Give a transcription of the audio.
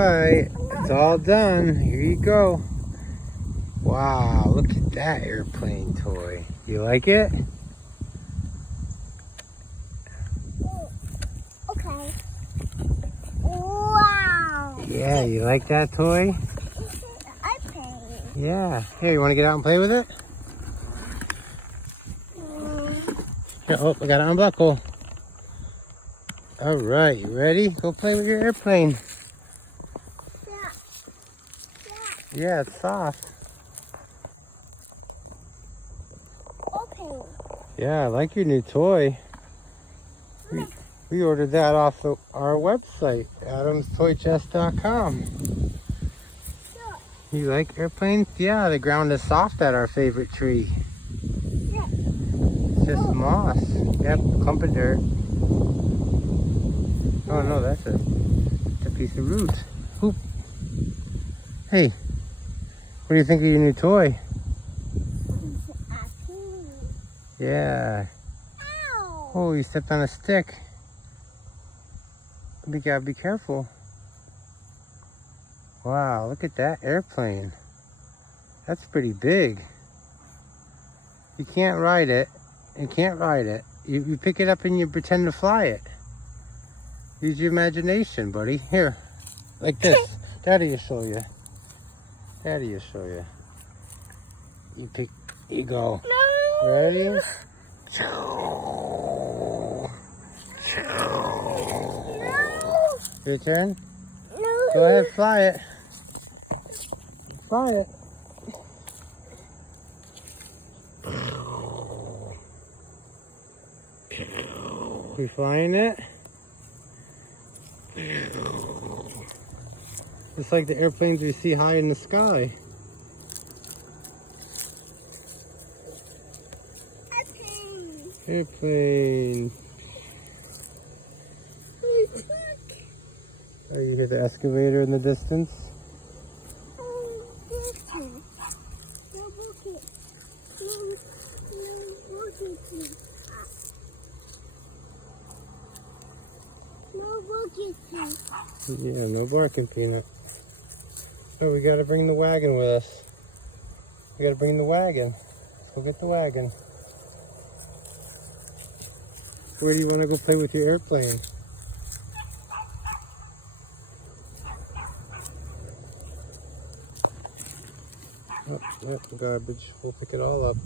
Alright, it's all done. Here you go. Wow, look at that airplane toy. You like it? Okay. Wow. Yeah, you like that toy? I play. Yeah. Here, you want to get out and play with it? Here, oh, I gotta unbuckle. Alright, you ready? Go play with your airplane. Yeah. Yeah, it's soft. Okay. Yeah, I like your new toy. We ordered that off our website, adamstoychest.com. Yeah. You like airplanes? Yeah, the ground is soft at our favorite tree. Yeah. It's just moss. Yep, clump of dirt. Oh no, that's a piece of root. Oop. Hey, what do you think of your new toy? Yeah. Ow. Oh, you stepped on a stick. You gotta be careful. Wow, look at that airplane. That's pretty big. You can't ride it. You can't ride it. You pick it up and you pretend to fly it. Use your imagination, buddy. Here, like this. Daddy will show you. Daddy will show you. You go. No. Ready? No. Your turn? No. Go ahead, fly it. Fly it. You flying it? It's like the airplanes we see high in the sky. Airplane. Oh, you hear the excavator in the distance? Yeah, no barking, Peanut. Oh, we gotta bring the wagon with us. We gotta bring the wagon. Let's go get the wagon. Where do you want to go play with your airplane? Oh, garbage. We'll pick it all up.